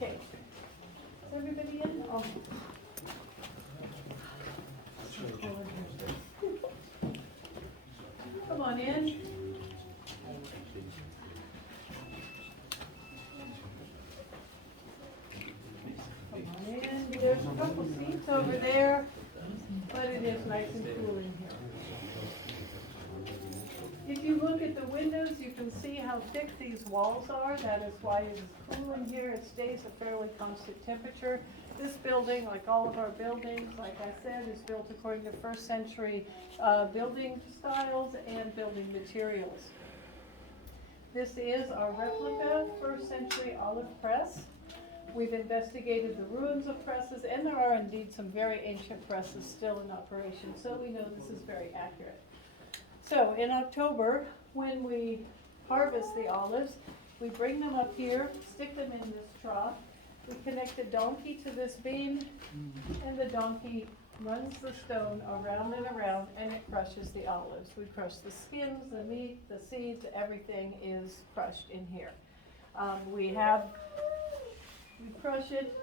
Okay. Is everybody in? Oh. Come on in. Come on in. There's a couple seats over there, but it is nice and cool in here. If you look at the windows, you can see how thick these walls are. That is why it is cool in here. It stays a fairly constant temperature. This building, like all of our buildings, like I said, is built according to first century building styles and building materials. This is our replica first century olive press. We've investigated the ruins of presses, and there are indeed some very ancient presses still in operation, so we know this is very accurate. So in October, when we harvest the olives, we bring them up here, stick them in this trough. We connect the donkey to this beam, and the donkey runs the stone around and around, and it crushes the olives. We crush the skins, the meat, the seeds, everything is crushed in here. We crush it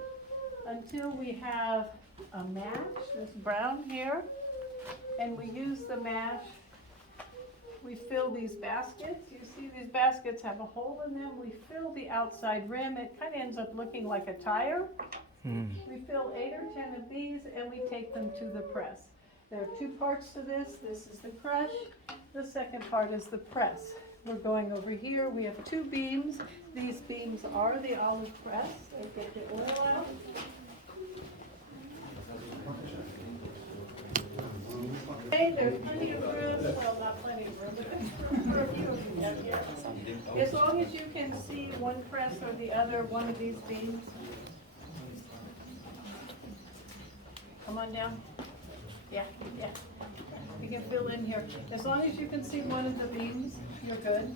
until we have a mash, this brown here, and we use the mash. We fill these baskets. You see these baskets have a hole in them. We fill the outside rim. It kind of ends up looking like a tire. We fill 8 or 10 of these, and we take them to the press. There are 2 parts to this. This is the crush. The second part is the press. We're going over here. We have 2 beams. These beams are the olive press. They get the oil out. Okay, there's plenty of room. Well, not plenty of room, but for a few of you out here. As long as you can see one press or the other, one of these beams. Come on down. Yeah. You can fill in here. As long as you can see one of the beams, you're good.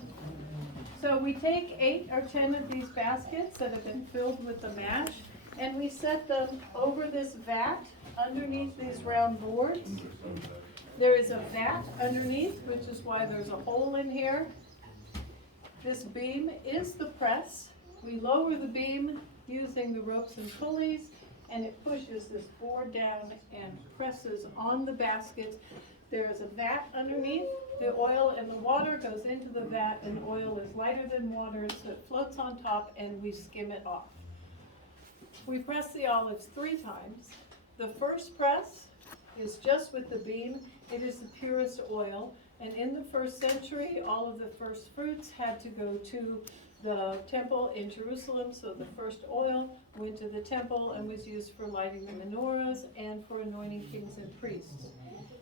So we take 8 or 10 of these baskets that have been filled with the mash, and we set them over this vat underneath these round boards. There is a vat underneath, which is why there's a hole in here. This beam is the press. We lower the beam using the ropes and pulleys, and it pushes this board down and presses on the baskets. There is a vat underneath. The oil and the water goes into the vat, and the oil is lighter than water, so it floats on top, and we skim it off. We press the olives 3 times. The first press is just with the beam. It is the purest oil, and in the first century, all of the first fruits had to go to the temple in Jerusalem, so the first oil went to the temple and was used for lighting the menorahs and for anointing kings and priests.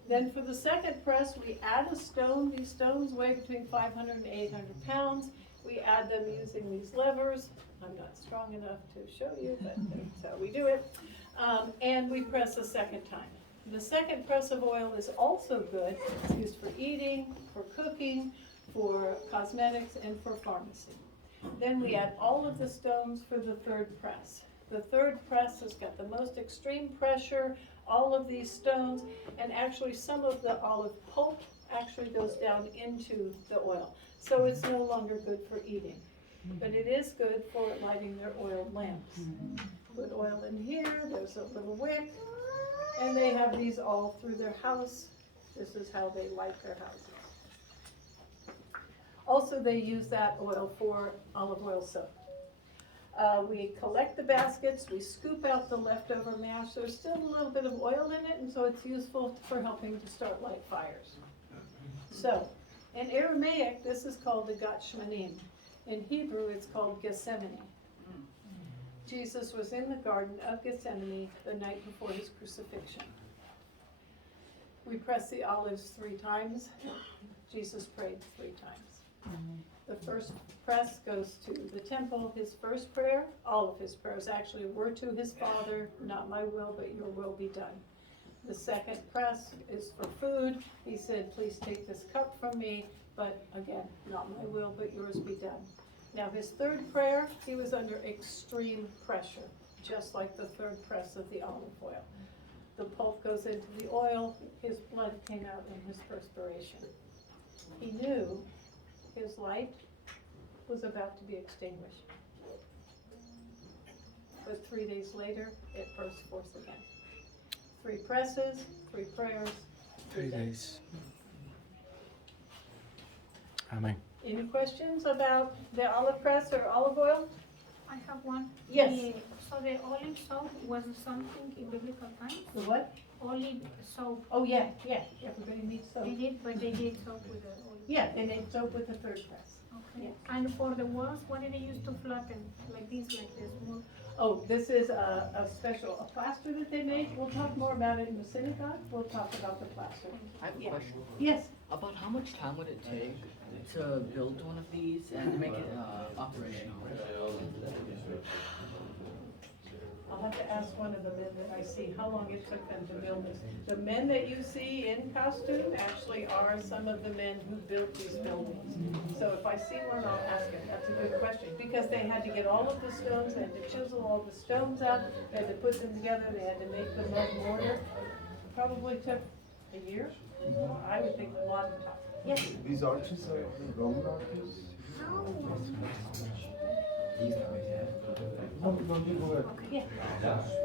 Then for the second press, we add a stone. These stones weigh between 500 and 800 pounds. We add them using these levers. I'm not strong enough to show you, but that's how we do it. And we press a second time. The second press of oil is also good. It's used for eating, for cooking, for cosmetics, and for pharmacy. Then we add all of the stones for the third press. The third press has got the most extreme pressure, all of these stones, and actually some of the olive pulp actually goes down into the oil. So it's no longer good for eating, but it is good for lighting their oil lamps. Put oil in here, there's a little wick, and they have these all through their house. This is how they light their houses. Also, they use that oil for olive oil soap. We collect the baskets, we scoop out the leftover mash. There's still a little bit of oil in it, and so it's useful for helping to start light fires. So, in Aramaic, this is called the Gat Shmanim. In Hebrew, it's called Gethsemane. Jesus was in the Garden of Gethsemane the night before his crucifixion. We press the olives 3 times. Jesus prayed 3 times. The first press goes to the temple. His first prayer, all of his prayers actually were to his Father, not my will, but your will be done. The second press is for food. He said, please take this cup from me, but again, not my will, but yours be done. Now his third prayer, he was under extreme pressure, just like the third press of the olive oil. The pulp goes into the oil, his blood came out in his perspiration. He knew his light was about to be extinguished. But 3 days later, it burst forth again. 3 presses, 3 prayers, 3 days. Amen. Any questions about the olive press or olive oil? I have one. Yes. So the olive soap was something in biblical times? The what? Olive soap. Oh, yeah, everybody needs soap. They did, but they did soap with the olive. Yeah, they made soap with the 3rd press. Okay. Yes. And for the walls, what did they use to flatten? Like this, more? Oh, this is a special, a plaster that they make. We'll talk more about it in the synagogue. We'll talk about the plaster. I have a Yeah. question. Yes, About how much time would it take to build one of these and make it operational? I'll have to ask one of the men that I see how long it took them to build this. The men that you see in costume actually are some of the men who built these buildings. So if I see one, I'll ask him. That's a good question. Because they had to get all of the stones, they had to chisel all the stones out, they had to put them together, they had to make the mud mortar. Probably took a year. I would think a lot of time. Yes? These arches are Roman arches? Yeah.